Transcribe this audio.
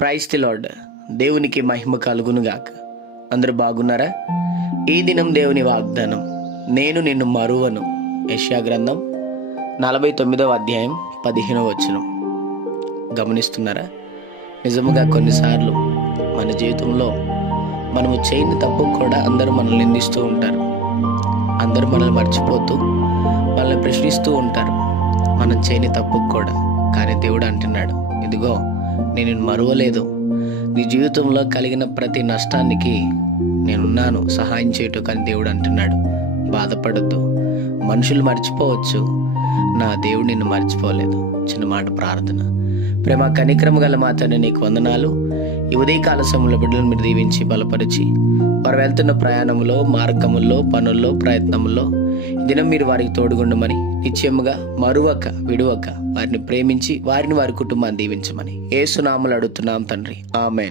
Praise the lord. దేవునికి మహిమ కలుగునుగాక. అందరూ బాగున్నారా? ఈ దినం దేవుని వాగ్దానం, నేను నిన్ను మరువను. యెషయా గ్రంథం 49వ అధ్యాయం 15వ వచనం. గమనిస్తున్నారా? నిజముగా కొన్నిసార్లు మన జీవితంలో మనము చేయని తప్పు కూడా అందరూ మనల్ని నిందిస్తూ ఉంటారు. అందరూ మనల్ని మర్చిపోతూ వాళ్ళని ప్రశ్నిస్తూ ఉంటారు, మనం చేయని తప్పు కూడా. కానీ దేవుడు అంటున్నాడు, ఇదిగో నేను నిన్ను మరువలేదు. నీ జీవితంలో కలిగిన ప్రతి నష్టానికి నేనున్నాను సహాయం చేయటం. కానీ దేవుడు అంటున్నాడు, బాధపడద్దు. మనుషులు మర్చిపోవచ్చు, నా దేవుడు నిన్ను మర్చిపోలేదు. చిన్న మాట ప్రార్థన. ప్రేమ కనిక్రమ గల మాతనే నీకు వందనాలు. ఈ ఉదయకాల సమయంలో బిడ్డలను మీరు దీవించి బలపరిచి, వారు వెళ్తున్న ప్రయాణంలో, మార్గముల్లో, పనుల్లో, ప్రయత్నంలో దినం మీరు వారికి తోడుగుండమని, నిశ్చయముగా మరువక విడువక వారిని ప్రేమించి వారిని వారి కుటుంబాన్ని దీవించమని యేసు నామములో అడుగుతున్నాం తండ్రి. ఆమేన్.